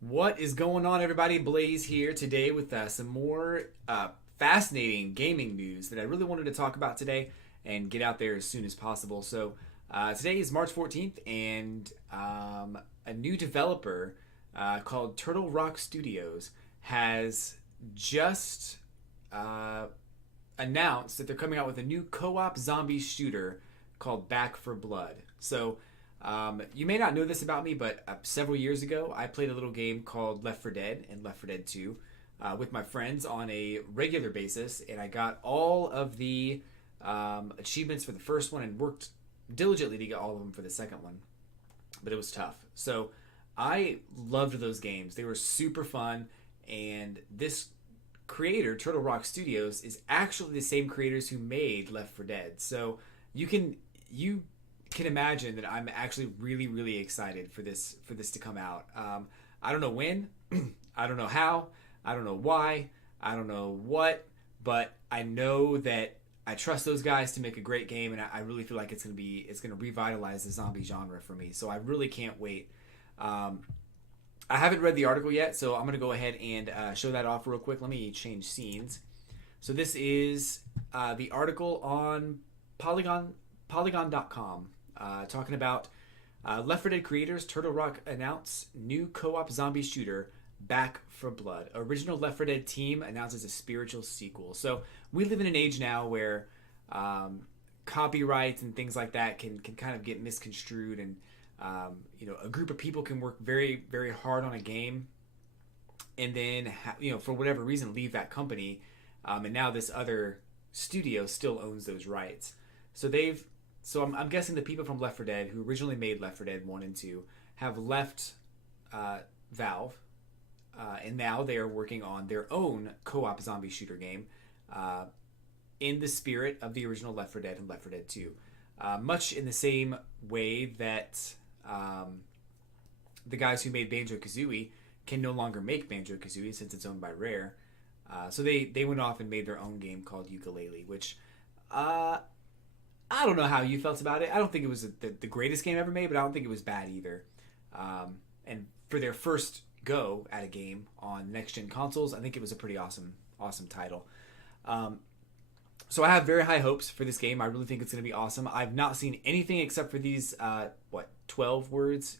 What is going on, everybody? Blaze here today with some more fascinating gaming news that I really wanted to talk about today and get out there as soon as possible. So, today is March 14th, and a new developer called Turtle Rock Studios has just uh, announced that they're coming out with a new co op zombie shooter called Back for Blood. So, you may not know this about me, but several years ago, I played a little game called Left 4 Dead and Left 4 Dead 2 with my friends on a regular basis, and I got all of the achievements for the first one and worked diligently to get all of them for the second one, but it was tough. So I loved those games. They were super fun, and this creator, Turtle Rock Studios, is actually the same creators who made Left 4 Dead. So you can imagine that I'm actually really excited for this to come out. I don't know when, I don't know how, I don't know why, I don't know what, but I know that I trust those guys to make a great game, and I really feel like it's gonna revitalize the zombie genre for me. So I really can't wait. Um, I haven't read the article yet, so I'm gonna go ahead and show that off real quick. Let me change scenes. So this is the article on Polygon.com, talking about Left 4 Dead creators Turtle Rock announce new co-op zombie shooter Back for Blood. Original Left 4 Dead team announces a spiritual sequel. So we live in an age now where copyrights and things like that can kind of get misconstrued, and a group of people can work very hard on a game, and then for whatever reason leave that company, and now this other studio still owns those rights. So I'm guessing the people from Left 4 Dead who originally made Left 4 Dead 1 and 2 have left Valve, and now they are working on their own co-op zombie shooter game in the spirit of the original Left 4 Dead and Left 4 Dead 2. Much in the same way that the guys who made Banjo-Kazooie can no longer make Banjo-Kazooie since it's owned by Rare. So they went off and made their own game called Yooka-Laylee, which I don't know how you felt about it. I don't think it was the greatest game ever made, but I don't think it was bad either. And for their first go at a game on next-gen consoles, I think it was a pretty awesome title. So I have very high hopes for this game. I really think it's going to be awesome. I've not seen anything except for these 12 words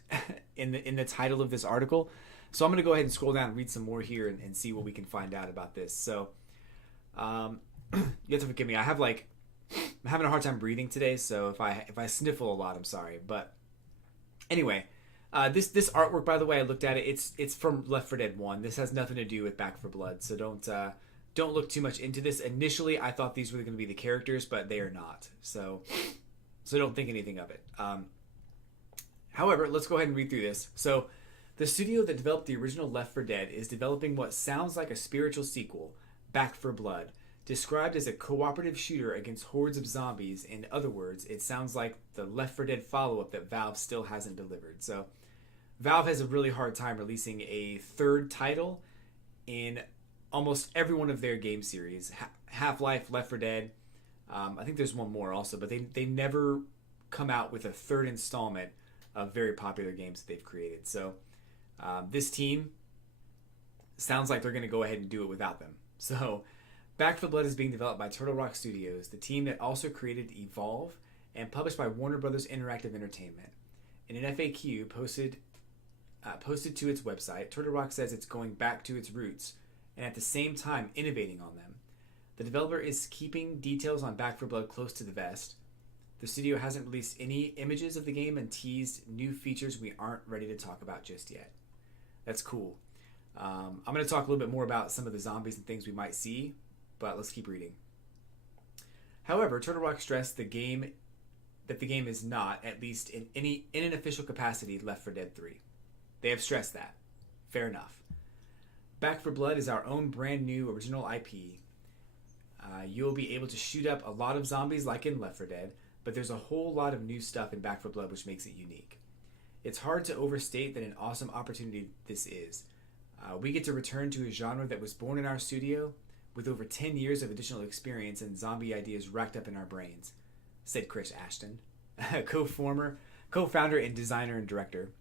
in the title of this article. So I'm going to go ahead and scroll down and read some more here and see what we can find out about this. So you have to forgive me. I'm having a hard time breathing today, so if I sniffle a lot, I'm sorry. But anyway, this artwork, by the way, I looked at it. It's from Left 4 Dead 1. This has nothing to do with Back for Blood, so don't look too much into this. Initially, I thought these were going to be the characters, but they are not. So don't think anything of it. However, let's go ahead and read through this. So the studio that developed the original Left 4 Dead is developing what sounds like a spiritual sequel, Back for Blood. Described as a cooperative shooter against hordes of zombies. In other words, it sounds like the Left 4 Dead follow-up that Valve still hasn't delivered. So Valve has a really hard time releasing a third title in almost every one of their game series. Half-Life, Left 4 Dead, I think there's one more also, but they never come out with a third installment of very popular games that they've created. So this team sounds like they're going to go ahead and do it without them. So Back 4 Blood is being developed by Turtle Rock Studios, the team that also created Evolve, and published by Warner Brothers Interactive Entertainment. In an FAQ posted to its website, Turtle Rock says it's going back to its roots and at the same time innovating on them. The developer is keeping details on Back 4 Blood close to the vest. The studio hasn't released any images of the game and teased new features we aren't ready to talk about just yet. That's cool. I'm going to talk a little bit more about some of the zombies and things we might see, but let's keep reading. However, Turtle Rock stressed that the game is not, at least in an official capacity, Left 4 Dead 3. They have stressed that. Fair enough. Back 4 Blood is our own brand new original IP. You'll be able to shoot up a lot of zombies like in Left 4 Dead, but there's a whole lot of new stuff in Back 4 Blood which makes it unique. It's hard to overstate that an awesome opportunity this is. We get to return to a genre that was born in our studio, with over 10 years of additional experience and zombie ideas racked up in our brains, said Chris Ashton, co-founder and design director.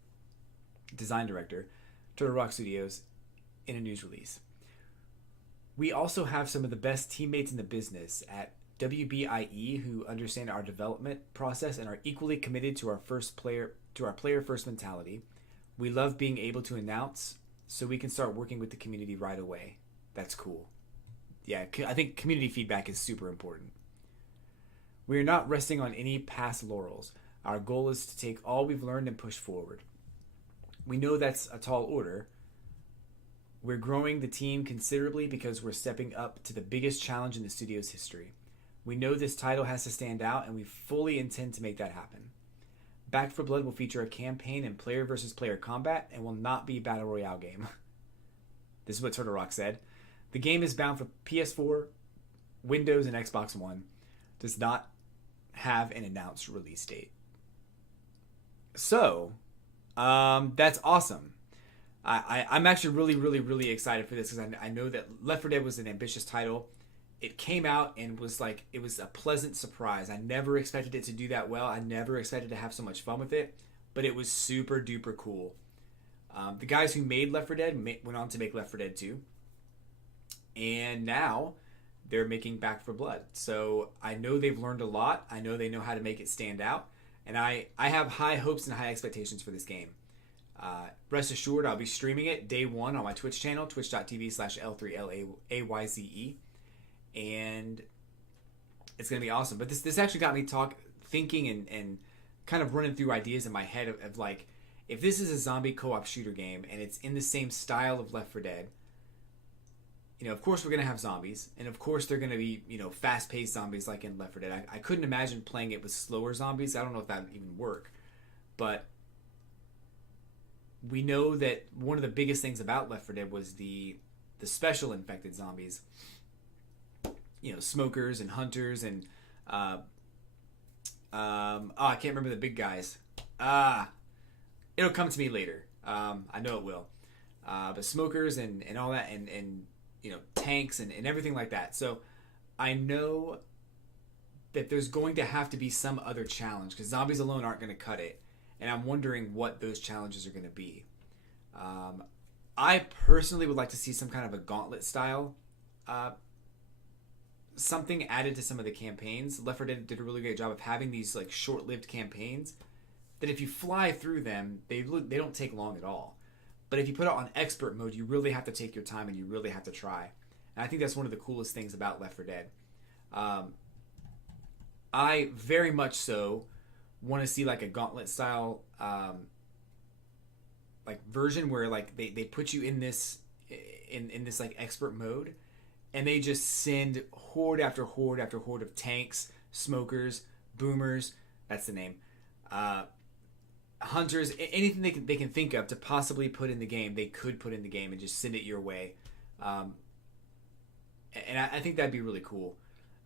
Turtle Rock Studios in a news release. We also have some of the best teammates in the business at WBIE who understand our development process and are equally committed to our player first mentality. We love being able to announce so we can start working with the community right away. That's cool. Yeah, I think community feedback is super important. We are not resting on any past laurels. Our goal is to take all we've learned and push forward. We know that's a tall order. We're growing the team considerably because we're stepping up to the biggest challenge in the studio's history. We know this title has to stand out, and we fully intend to make that happen. Back 4 Blood will feature a campaign and player versus player combat and will not be a battle royale game. This is what Turtle Rock said. The game is bound for PS4, Windows, and Xbox One. Does not have an announced release date. So, that's awesome. I'm actually really excited for this because I know that Left 4 Dead was an ambitious title. It came out and was like, it was a pleasant surprise. I never expected it to do that well. I never expected to have so much fun with it, but it was super duper cool. The guys who made Left 4 Dead went on to make Left 4 Dead 2, and now they're making Back 4 Blood. So I know they've learned a lot. I know they know how to make it stand out, and I have high hopes and high expectations for this game. Rest assured, I'll be streaming it day one on my Twitch channel, twitch.tv/L3LAYZE. And it's going to be awesome. But this actually got me thinking and kind of running through ideas in my head of like, if this is a zombie co-op shooter game and it's in the same style of Left 4 Dead, of course we're going to have zombies. And of course they're going to be, fast-paced zombies like in Left 4 Dead. I couldn't imagine playing it with slower zombies. I don't know if that would even work. But we know that one of the biggest things about Left 4 Dead was the special infected zombies. Smokers and hunters and I can't remember the big guys. It'll come to me later. I know it will. But smokers and all that and tanks and everything like that. So I know that there's going to have to be some other challenge because zombies alone aren't going to cut it. And I'm wondering what those challenges are going to be. I personally would like to see some kind of a gauntlet style something added to some of the campaigns. Left 4 Dead did a really great job of having these like short-lived campaigns that if you fly through them, they don't take long at all. But if you put it on expert mode, you really have to take your time and you really have to try. And I think that's one of the coolest things about Left 4 Dead. I very much so want to see like a gauntlet style like version where like they put you in this like expert mode. And they just send horde after horde after horde of tanks, smokers, boomers, that's the name, hunters, anything they can think of to possibly put in the game, they could put in the game and just send it your way. And I think that'd be really cool.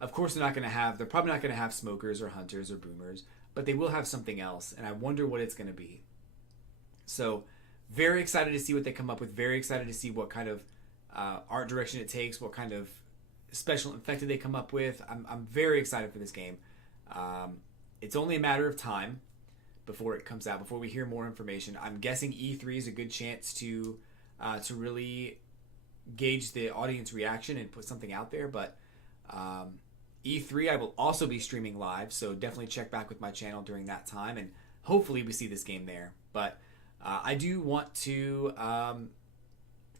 Of course, they're probably not going to have smokers or hunters or boomers, but they will have something else. And I wonder what it's going to be. So very excited to see what they come up with. Very excited to see what kind of art direction it takes, what kind of special infected they come up with. I'm very excited for this game. It's only a matter of time before it comes out, before we hear more information. I'm guessing E3 is a good chance to really gauge the audience reaction and put something out there. But E3 I will also be streaming live, so definitely check back with my channel during that time, and hopefully we see this game there. But I do want to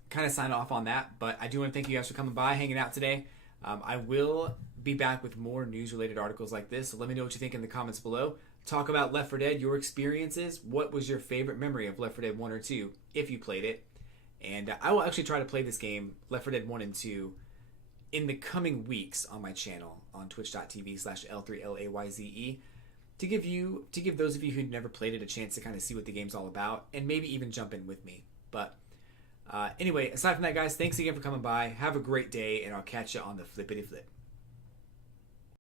kind of sign off on that, but I do want to thank you guys for coming by, hanging out today. I will be back with more news-related articles like this, so let me know what you think in the comments below. Talk about Left 4 Dead, your experiences. What was your favorite memory of Left 4 Dead 1 or 2, if you played it? And I will actually try to play this game, Left 4 Dead 1 and 2, in the coming weeks on my channel, on twitch.tv/L3LAYZE, to give those of you who've never played it a chance to kind of see what the game's all about, and maybe even jump in with me. But anyway, aside from that, guys, thanks again for coming by. Have a great day, and I'll catch you on the flippity flip.